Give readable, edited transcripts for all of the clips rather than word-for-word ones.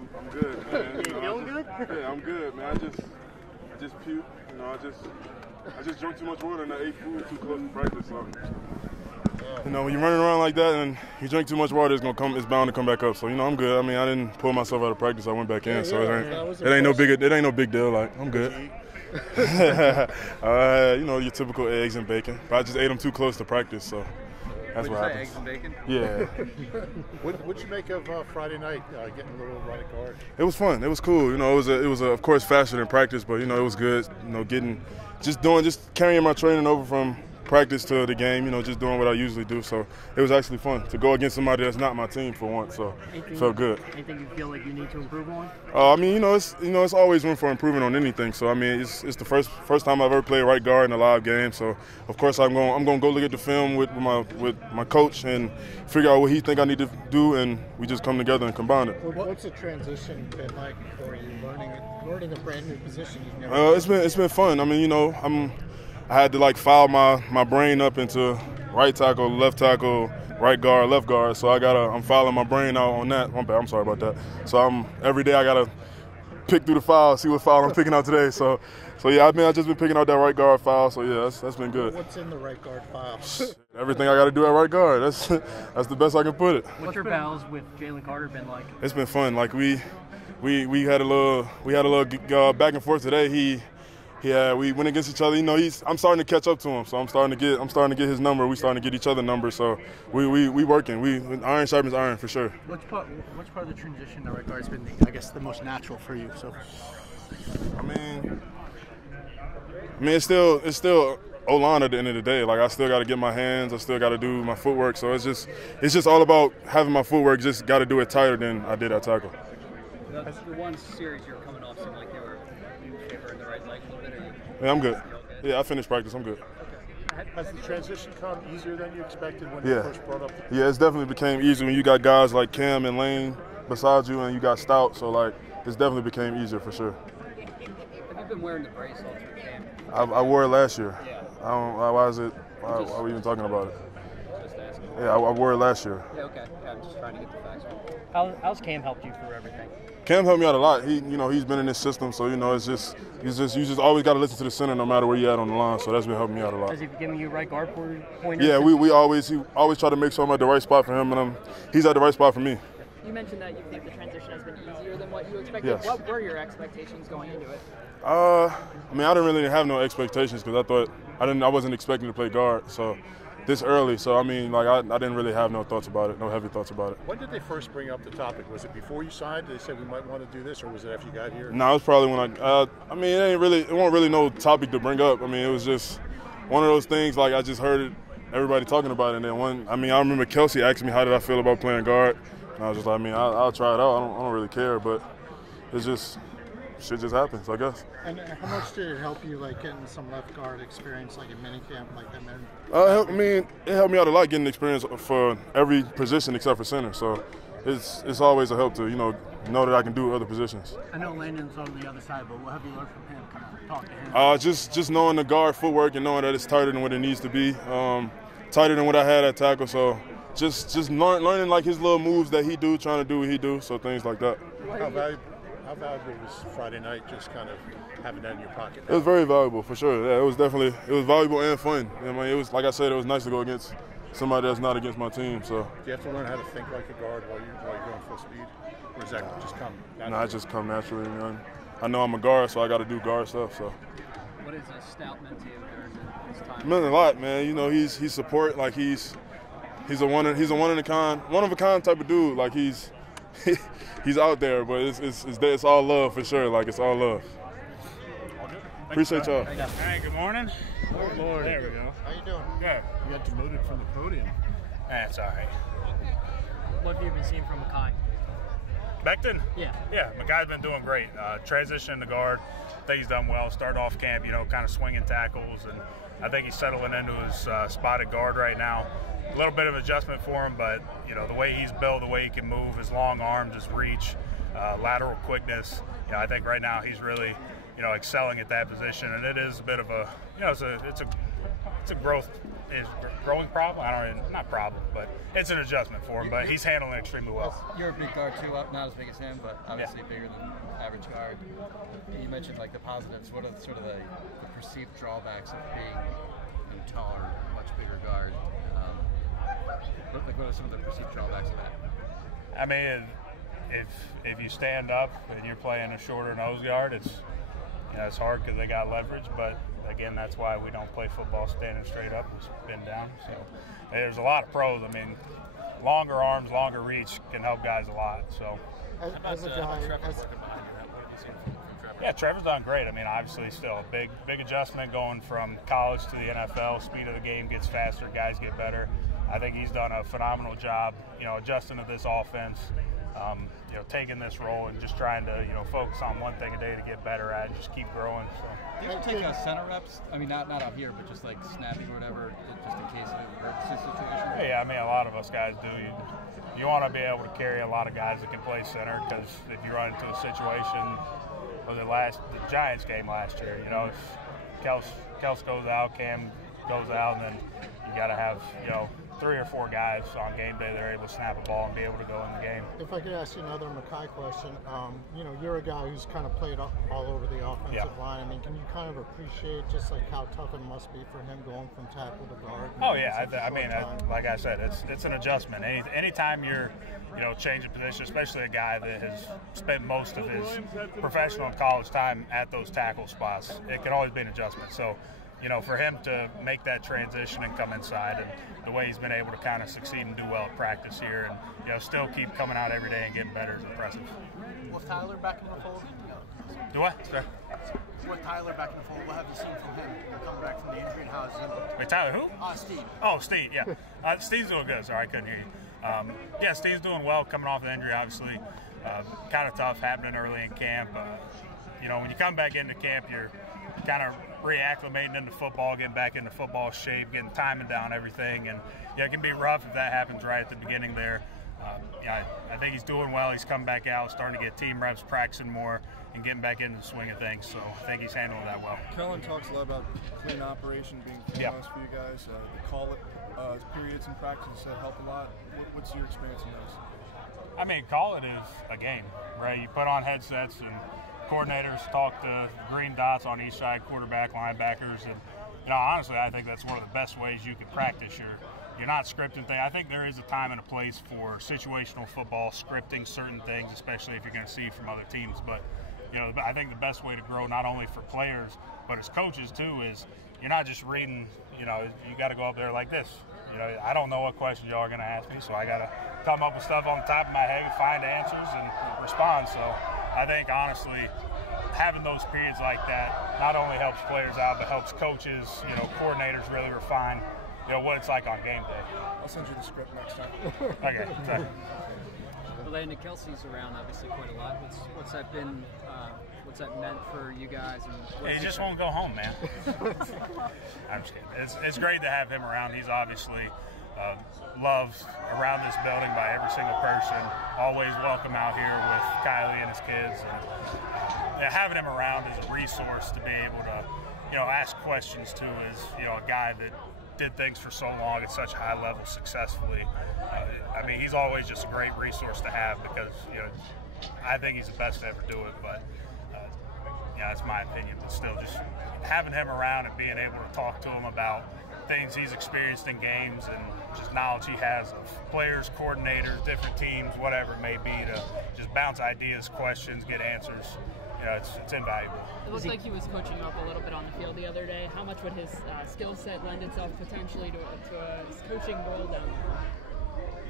I'm good, man. You feeling good? Yeah, I'm good, man. I just puked. You know, I just drank too much water and I ate food too close to practice. So, you know, when you're running around like that and you drink too much water, it's bound to come back up. So, you know, I'm good. I mean, I didn't pull myself out of practice. I went back in, so it ain't no big deal. Like, I'm good. You know, your typical eggs and bacon. But I just ate them too close to practice, so that's what happens. Eggs and bacon? Yeah. What'd you make of Friday night getting a little right guard? It was fun. It was cool. You know, it was of course faster than practice, but you know, it was good. You know, just carrying my training over from practice to the game. You know, just doing what I usually do. So it was actually fun to go against somebody that's not my team for once. So it felt good. Anything you feel like you need to improve on? I mean, it's always room for improvement on anything. So I mean, it's the first time I've ever played right guard in a live game. So of course I'm going to go look at the film with my coach and figure out what he think I need to do, and we just come together and combine it. What's the transition been like for you learning a brand new position you've never? It's been fun. I mean, you know, I had to like file my brain up into right tackle, left tackle, right guard, left guard. So I'm filing my brain out on that. I'm sorry about that. So every day I gotta pick through the file, see what file I'm picking out today. So yeah, I've just been picking out that right guard file. So yeah, that's been good. What's in the right guard file? Everything I got to do at right guard. That's the best I can put it. What's your battles with Jalen Carter been like? It's been fun. Like we had a little back and forth today. We went against each other. You know, I'm starting to catch up to him, so I'm starting to get his number. We starting to get each other numbers. So we working. Iron sharpens iron for sure. Which part of the transition to right guard has been, I guess, the most natural for you? So, I mean, it's still O-line at the end of the day. Like I still got to get my hands. I still got to do my footwork. So it's just all about having my footwork. Just got to do it tighter than I did at tackle. The one series you're coming off seemed like they were in the right leg a little bit. Yeah, I'm good. Yeah, I finished practice. I'm good. Has the transition come easier than you expected when you first brought up? Yeah, it's definitely became easier when you got guys like Cam and Lane beside you, and you got Stout. So like, it's definitely became easier for sure. Have you been wearing the brace all through camp? I wore it last year. Yeah. Why are we even talking about it? Just asking. Yeah, I wore it last year. Yeah, okay. Yeah, I'm just trying to get the facts right. How's Cam helped you through everything? Cam helped me out a lot. He's been in this system, so you know, you just always got to listen to the center no matter where you're at on the line. So that's been helping me out a lot. Has he given you right guard pointers? Yeah, he always try to make sure I'm at the right spot for him, and he's at the right spot for me. You mentioned that you think the transition has been easier than what you expected. Yes. What were your expectations going into it? I mean, I didn't really have no expectations because I wasn't expecting to play guard so this early. So I mean, like I didn't really have no thoughts about it, no heavy thoughts about it. When did they first bring up the topic? Was it before you signed? They said we might want to do this, or was it after you got here? No, it was probably when I mean, it wasn't really no topic to bring up. I mean, it was just one of those things. Like I just heard everybody talking about it, and then I remember Kelsey asked me how did I feel about playing guard, and I was just like, I mean, I'll try it out. I don't really care, but it's just. Shit just happens, I guess. And how much did it help you, like getting some left guard experience, like in minicamp, like that? I mean, it helped me out a lot getting experience for every position except for center. So it's always a help to know that I can do other positions. I know Landon's on the other side, but what have you learned from him? Kind of talk to him. Just knowing the guard footwork and knowing that it's tighter than what it needs to be, tighter than what I had at tackle. So just learning like his little moves that he do, trying to do what he do. So things like that. How valuable was Friday night, just kind of having that in your pocket? It was very valuable, for sure. Yeah, it was valuable and fun. I mean, it was, like I said, it was nice to go against somebody that's not against my team. So. Do you have to learn how to think like a guard while you're going full speed? Or does that just come naturally? No, it just come naturally. Man. I know I'm a guard, so I got to do guard stuff. So. What is a Stout meant to you during this time? It meant a lot, man. You know, he's support. Like he's a one of a kind type of dude. Like he's out there, but it's all love for sure. Like it's all love. Appreciate y'all. All right, good morning. Oh Lord, there we go. How you doing? Good. You got demoted from the podium. That's all right. What have you been seeing from Mekhi? Becton? Yeah. Yeah, Mekhi's been doing great. Transition to guard, I think he's done well. Started off camp, kind of swinging tackles, and I think he's settling into his spot at guard right now. A little bit of adjustment for him, but the way he's built, the way he can move, his long arms, his reach, lateral quickness. I think right now he's really, excelling at that position, and it is a bit of a, it's a growth his growing problem. Not problem, but it's an adjustment for him. But he's handling it extremely well. You're a big guard too, not as big as him, but obviously bigger than average guard. You mentioned like the positives. What are sort of the perceived drawbacks of being taller, much bigger guard? What are some of the perceived drawbacks of that? I mean, if you stand up and you're playing a shorter nose guard, it's hard because they got leverage. But again, that's why we don't play football standing straight up and spin down. So there's a lot of pros. I mean, longer arms, longer reach can help guys a lot. So as a guy, yeah, Trevor's done great. I mean, obviously still a big adjustment going from college to the NFL. Speed of the game gets faster, guys get better. I think he's done a phenomenal job, adjusting to this offense, taking this role and just trying to, focus on one thing a day to get better at it, just keep growing. So. Do you ever take center reps? I mean, not out here, but just like snapping or whatever, just in case of an emergency situation? Yeah, I mean, a lot of us guys do. You want to be able to carry a lot of guys that can play center, because if you run into a situation, the Giants game last year, if Kels goes out, Cam goes out, and then you got to have, 3 or 4 guys on game day that are able to snap a ball and be able to go in the game. If I could ask you another Mekhi question, you're a guy who's kind of played all over the offensive line. I mean, can you kind of appreciate just like how tough it must be for him going from tackle to guard? Oh yeah, like I said, it's an adjustment. Anytime you're changing position, especially a guy that has spent most of his professional and college time at those tackle spots, it can always be an adjustment. So, for him to make that transition and come inside, and the way he's been able to kind of succeed and do well at practice here, and still keep coming out every day and getting better is impressive. With Tyler back in the fold? Do what? Sorry. With Tyler back in the fold, what have you seen from him coming back from the injury, and how has he looked? Wait, Tyler who? Steve. Oh, Steve, yeah. Steve's doing good. Sorry, I couldn't hear you. Yeah, Steve's doing well coming off the injury, obviously. Kind of tough happening early in camp. When you come back into camp, you're kind of reacclimating into football, getting back into football shape, getting timing down everything. And, it can be rough if that happens right at the beginning there. I think he's doing well. He's come back out, starting to get team reps, practicing more, and getting back into the swing of things. So I think he's handling that well. Kellen talks a lot about clean operation being foremost for you guys. The call-it periods in practice have helped a lot. What's your experience in those? I mean, call-it is a game, right? You put on headsets and coordinators talk to green dots on each side, quarterback, linebackers, and honestly, I think that's one of the best ways you can practice. You're not scripting things. I think there is a time and a place for situational football, scripting certain things, especially if you're going to see from other teams. But I think the best way to grow, not only for players but as coaches too, is you're not just reading. You got to go up there like this. I don't know what questions y'all are going to ask me, so I got to come up with stuff on the top of my head, find answers, and respond. So I think, honestly, having those periods like that not only helps players out, but helps coaches, coordinators really refine, what it's like on game day. I'll send you the script next time. Okay. Sorry. Landon Kelsey's around obviously quite a lot. What's that been? What's that meant for you guys? And he just won't go home, man. I'm just kidding. It's great to have him around. He's obviously loved around this building by every single person. Always welcome out here with Kylie and his kids. And having him around is a resource to be able to, ask questions to. Is a guy that did things for so long at such high level successfully. He's always just a great resource to have, because I think he's the best to ever do it. But that's my opinion. But still, just having him around and being able to talk to him about things he's experienced in games and just knowledge he has of players, coordinators, different teams, whatever it may be, to just bounce ideas, questions, get answers. It's invaluable. It looked like he was coaching you up a little bit on the field the other day. How much would his skill set lend itself potentially to a coaching role down there?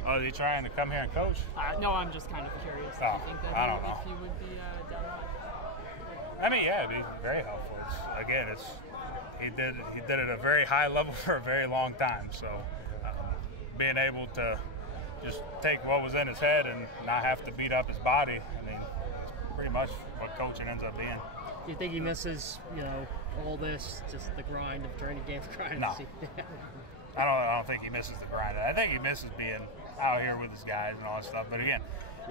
Oh, is he trying to come here and coach? No, I'm just kind of curious. Oh, I think that I don't know. if he would be down the line. Yeah, it'd be very helpful. He did it at a very high level for a very long time. So being able to just take what was in his head and not have to beat up his body, it's pretty much what coaching ends up being. Do you think he misses, all this, just the grind of training games, grind? No. I don't think he misses the grind. I think he misses being out here with his guys and all that stuff. But again,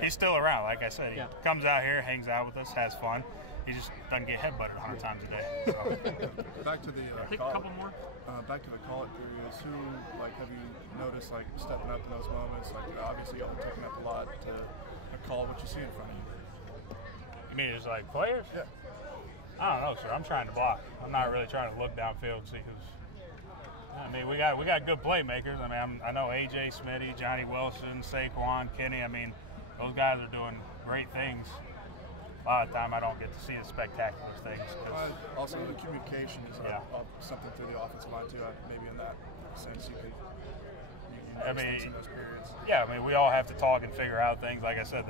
He's still around. Like I said, he comes out here, hangs out with us, has fun. He just doesn't get headbutted 100 times a day. So. Back to the a couple more. Back to the call-it periods. Who, like, have you noticed, like, stepping up in those moments? Like, obviously, y'all are taking up a lot to call what you see in front of you. You mean it's like players? Yeah. I don't know, sir. I'm trying to block. I'm not really trying to look downfield and see who's. I mean, we got good playmakers. I mean, I know AJ Smitty, Johnny Wilson, Saquon, Kenny. I mean, those guys are doing great things. A lot of the time I don't get to see the spectacular things. Also, the communication is something through the offensive line, too. Maybe in that sense, you notice in those periods. Yeah, I mean, we all have to talk and figure out things. Like I said,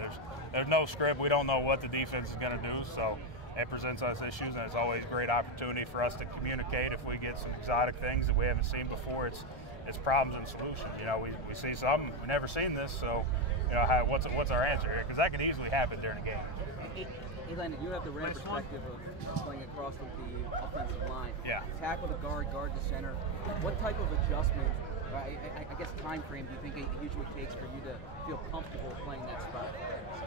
there's no script. We don't know what the defense is going to do, so it presents us issues, and it's always a great opportunity for us to communicate. If we get some exotic things that we haven't seen before, it's problems and solutions. You know, we see something, we've never seen this, so, you know, what's our answer here? Because that can easily happen during a game. Hey, Landon, you have the Ram perspective of playing across the offensive line. Yeah. Tackle the guard the center. What type of adjustment, I guess time frame, do you think it usually takes for you to feel comfortable playing that spot?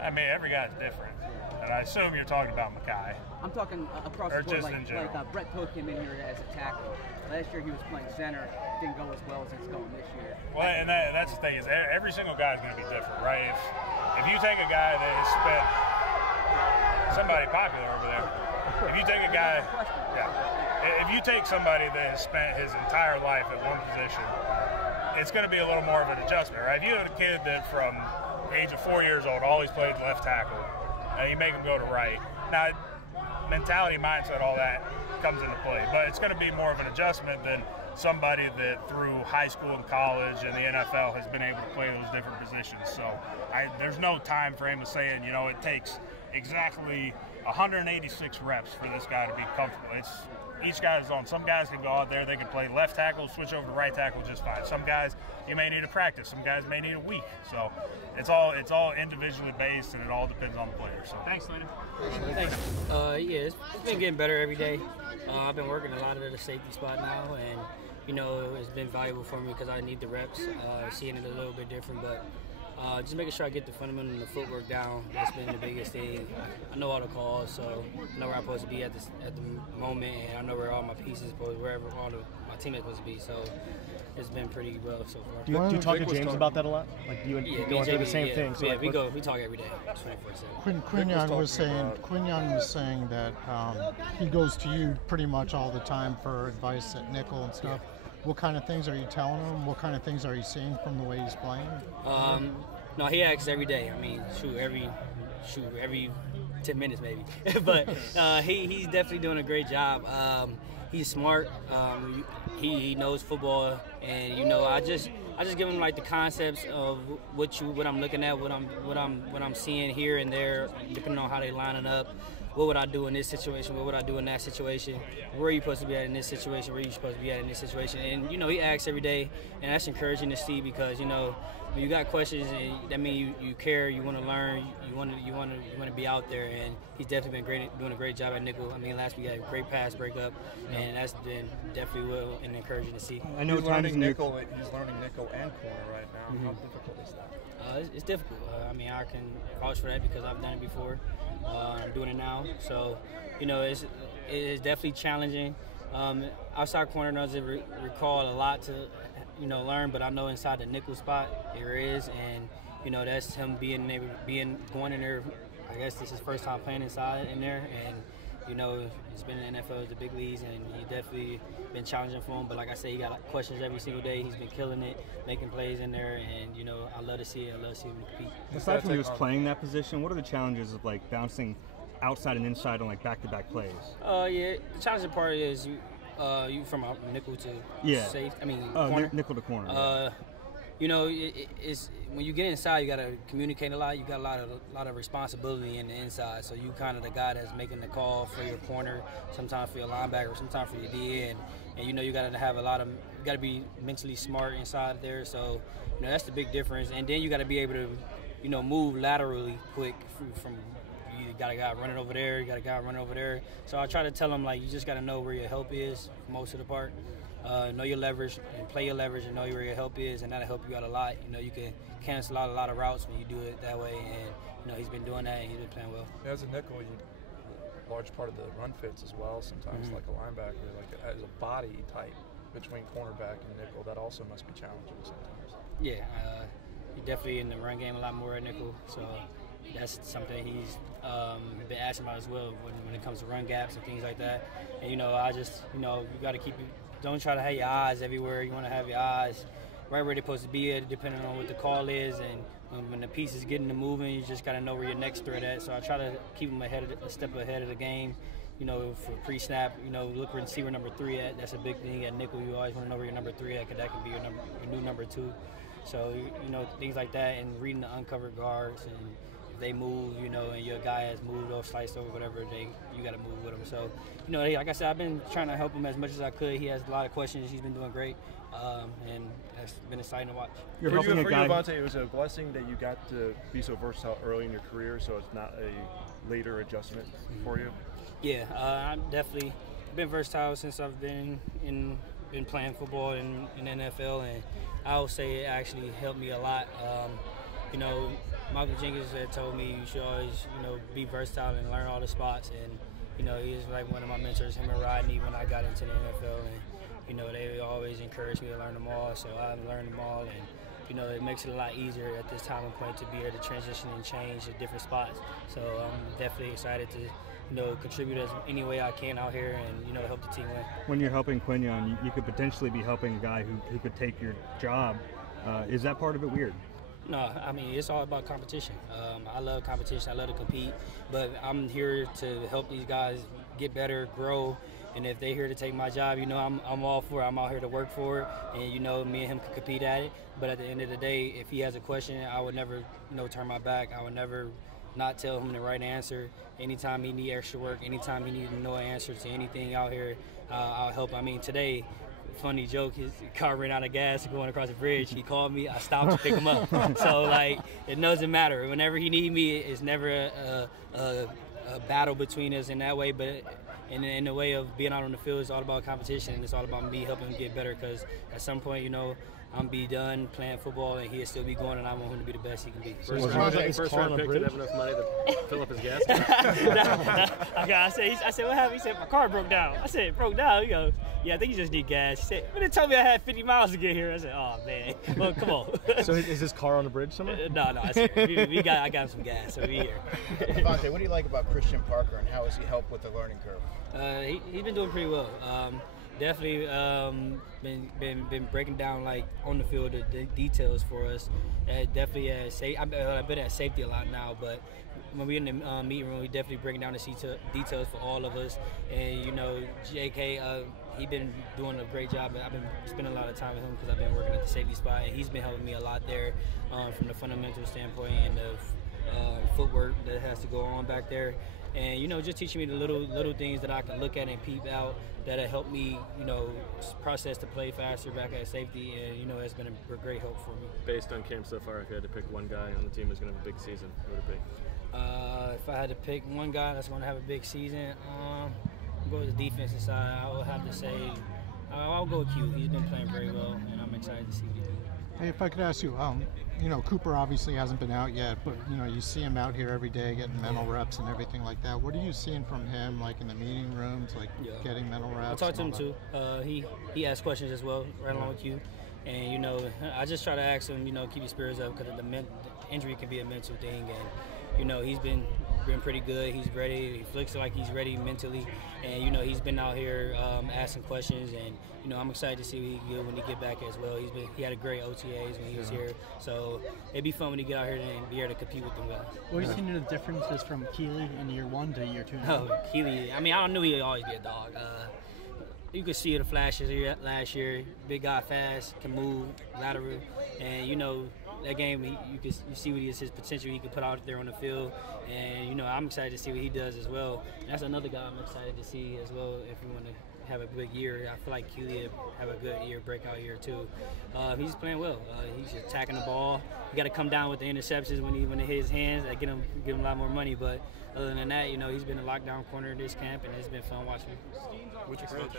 I mean, every guy's different. And I assume you're talking about Mekhi. I'm talking across the board, like Brett Poe came in here as a tackle. Last year he was playing center. It didn't go as well as it's going this year. Well, and that's the thing, is every single guy is going to be different, right? If you take a guy that has spent somebody popular over there, if you take a guy, if you take somebody that has spent his entire life at one position, it's going to be a little more of an adjustment, right? If you have a kid that from the age of 4 years old always played left tackle, and you make him go to right, now mentality, mindset, all that comes into play, but it's going to be more of an adjustment than somebody that through high school and college and the NFL has been able to play those different positions. So there's no time frame of saying, you know, it takes exactly 186 reps for this guy to be comfortable. Each guy is on. Some guys can go out there, they can play left tackle, switch over to right tackle just fine. Some guys you may need a practice. Some guys may need a week. So it's all individually based, and it all depends on the player. So thanks, Landon. Thanks. It's been getting better every day. I've been working a lot of the safety spot now, and you know, it's been valuable for me because I need the reps, seeing it a little bit different, but just making sure I get the fundamental and the footwork down. That's been the biggest thing. I know all the calls, so I know where I'm supposed to be at the moment, and I know where all my pieces, wherever all my teammates supposed to be. So it's been pretty well so far. Do you talk to James about that a lot? Like you go through the same thing. So we talk every day, 24/7. Quinyon was saying that he goes to you pretty much all the time for advice at nickel and stuff. What kind of things are you telling him? What kind of things are you seeing from the way he's playing? No, he asks every day. I mean, every 10 minutes maybe. But he's definitely doing a great job. He's smart. He knows football, and you know, I just give him like the concepts of what I'm looking at, what I'm seeing here and there, depending on how they line it up. What would I do in this situation? What would I do in that situation? Where are you supposed to be at in this situation? Where are you supposed to be at in this situation? And you know, he asks every day, and that's encouraging to see because you know, when you got questions, and that means you care, you want to learn, you want to be out there. And he's definitely been doing a great job at nickel. I mean, last week he had a great pass breakup, and that's been definitely well and encouraging to see. I know he's learning nickel and corner right now. Mm-hmm. How difficult is that? It's difficult. I mean, I can vouch for that because I've done it before. I'm doing it now, so you know it's definitely challenging. Outside corner doesn't recall a lot to learn, but I know inside the nickel spot there is, and you know that's him going in there. I guess this is his first time playing inside in there, and you know he's been in the NFL, the big leagues, and he definitely been challenging for him. But like I say, he got questions every single day. He's been killing it, making plays in there, and you know I love to see it. I love to see him compete. Aside from just playing that position, what are the challenges of like bouncing outside and inside on like back-to-back plays? The challenging part is you from a nickel to safe. I mean, corner. Nickel to corner. You know, it's when you get inside, you got to communicate a lot. You got a lot of responsibility in the inside. So you kind of the guy that's making the call for your corner, sometimes for your linebacker, sometimes for your DN. And you know, you got to have you got to be mentally smart inside there. So you know, that's the big difference. And then you got to be able to, you know, move laterally quick from you got a guy running over there, you got a guy running over there. So I try to tell them, like, you just got to know where your help is most of the part. Know your leverage and play your leverage and know where your help is, and that'll help you out a lot. You know, you can cancel out a lot of routes when you do it that way, and, you know, he's been doing that and he's been playing well. Yeah, as a nickel, large part of the run fits as well sometimes, like a linebacker, like as a body type between cornerback and nickel, that also must be challenging sometimes. Yeah, he's definitely in the run game a lot more at nickel, so that's something he's been asking about as well when it comes to run gaps and things like that. And, you know, I just, you know, you got to don't try to have your eyes everywhere. You want to have your eyes right where they're supposed to be at, depending on what the call is. And when the piece is getting to moving, you just got to know where your next threat at. So I try to keep them a step ahead of the game. You know, for pre-snap, you know, look where receiver number 3 at. That's a big thing at nickel. You always want to know where your number 3 at, because that can be your new number 2. So, you know, things like that, and reading the uncovered guards, and if they move, you know, and your guy has moved or sliced over, whatever, you got to move with them. So, you know, like I said, I've been trying to help him as much as I could. He has a lot of questions. He's been doing great, and it's been exciting to watch. For you, Avonte, it was a blessing that you got to be so versatile early in your career, so it's not a later adjustment for you. Yeah, I've definitely been versatile since I've been playing football in NFL, and I would say it actually helped me a lot. You know, Michael Jenkins had told me you should always, you know, be versatile and learn all the spots, and, you know, he was like one of my mentors, him and Rodney, when I got into the NFL, and, you know, they always encouraged me to learn them all, so I learned them all, and, you know, it makes it a lot easier at this time and point to be able to transition and change at different spots. So I'm definitely excited to, you know, contribute as any way I can out here and, you know, help the team win. When you're helping Quinyon, you could potentially be helping a guy who could take your job. Is that part of it weird? No, I mean, it's all about competition. I love competition. I love to compete, but I'm here to help these guys get better, grow, and if they're here to take my job, you know, I'm all for it. I'm out here to work for it, and, you know, me and him can compete at it. But at the end of the day, if he has a question, I would never, you know, turn my back. I would never not tell him the right answer. Anytime he need extra work, anytime he need to know an answer to anything out here, I'll help. I mean, today, funny joke, his car ran out of gas going across the bridge. He called me, I stopped to pick him up. So, like, it doesn't matter. Whenever he need me, it's never a battle between us in that way, but in the way of being out on the field, it's all about competition, and it's all about me helping him get better, because at some point, you know, I'm be done playing football and he'll still be going, and I want him to be the best he can be. First round pick, didn't have enough money to fill up his gas tank. I said, what happened? He said, my car broke down. I said, it broke down? He goes, yeah, I think you just need gas. He said, but they told me I had 50 miles to get here. I said, oh, man. Well, come on. So is his car on the bridge somewhere? No. I got him some gas, so we here. Avonte, what do you like about Christian Parker, and how has he helped with the learning curve? He's been doing pretty well. Definitely been breaking down, like, on the field, the details for us. Definitely I've been at safety a lot now, but when we're in the meeting room, we definitely breaking down the details for all of us. And, you know, JK, he been doing a great job. I've been spending a lot of time with him because I've been working at the safety spot, and he's been helping me a lot there from the fundamental standpoint and the footwork that has to go on back there. And, you know, just teaching me the little things that I can look at and peep out that'll help me, you know, process the play faster back at safety. And, you know, it's been a great help for me. Based on camp so far, if you had to pick one guy on the team who's going to have a big season, who would it be? If I had to pick one guy that's going to have a big season, I'll go with the defensive side. I would have to say, I'll go with Q. He's been playing very well, and I'm excited to see what he does. Hey, if I could ask you, you know, Cooper obviously hasn't been out yet, but, you know, you see him out here every day getting mental reps and everything like that. What are you seeing from him, like, in the meeting rooms, like, getting mental reps? I talked to him, too. He asked questions as well, right along with you. And, you know, I just try to ask him, you know, keep your spirits up, because the injury can be a mental thing. And, you know, he's been pretty good. He's ready. He looks like he's ready mentally. And, you know, he's been out here asking questions. And, you know, I'm excited to see what he can do when he get back as well. He had a great OTAs when he was here. So it'd be fun when he get out here and be able to compete with them guys. What have you seen the differences from Keely in year 1 to year 2? Oh, Keely. I mean, I knew he'd always be a dog. You could see the flashes here last year. Big guy, fast, can move, lateral. And, you know, that game, you see what his potential he could put out there on the field. And, you know, I'm excited to see what he does as well. And that's another guy I'm excited to see as well if we want to have a big year. I feel like Keely have a good year, breakout year too. He's playing well. He's attacking the ball. You got to come down with the interceptions when it hit his hands. That give him a lot more money. But other than that, he's been a lockdown corner this camp, and it's been fun watching him. Which bridge?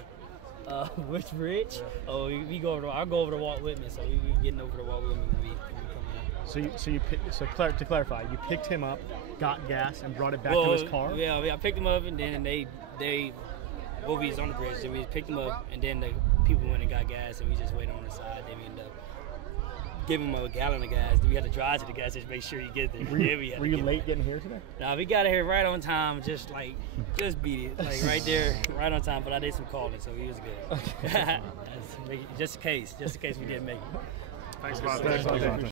Which bridge? Yeah. Oh, we go over. I'll go over to Walt Whitman. So we getting over to Walt Whitman when we coming up. To clarify, you picked him up, got gas, and brought it back to his car. Yeah, I picked him up, and then they both of us on the bridge. So we picked him up, and then the people went and got gas, and we just waited on the side. Then we ended up giving him a gallon of gas. We had to drive to the gas station to make sure you get there. Were you late getting here today? No, we got here right on time. Just beat it, right there, right on time. But I did some calling, so he was good. Okay. Just in case we didn't make it. Thanks, Bob.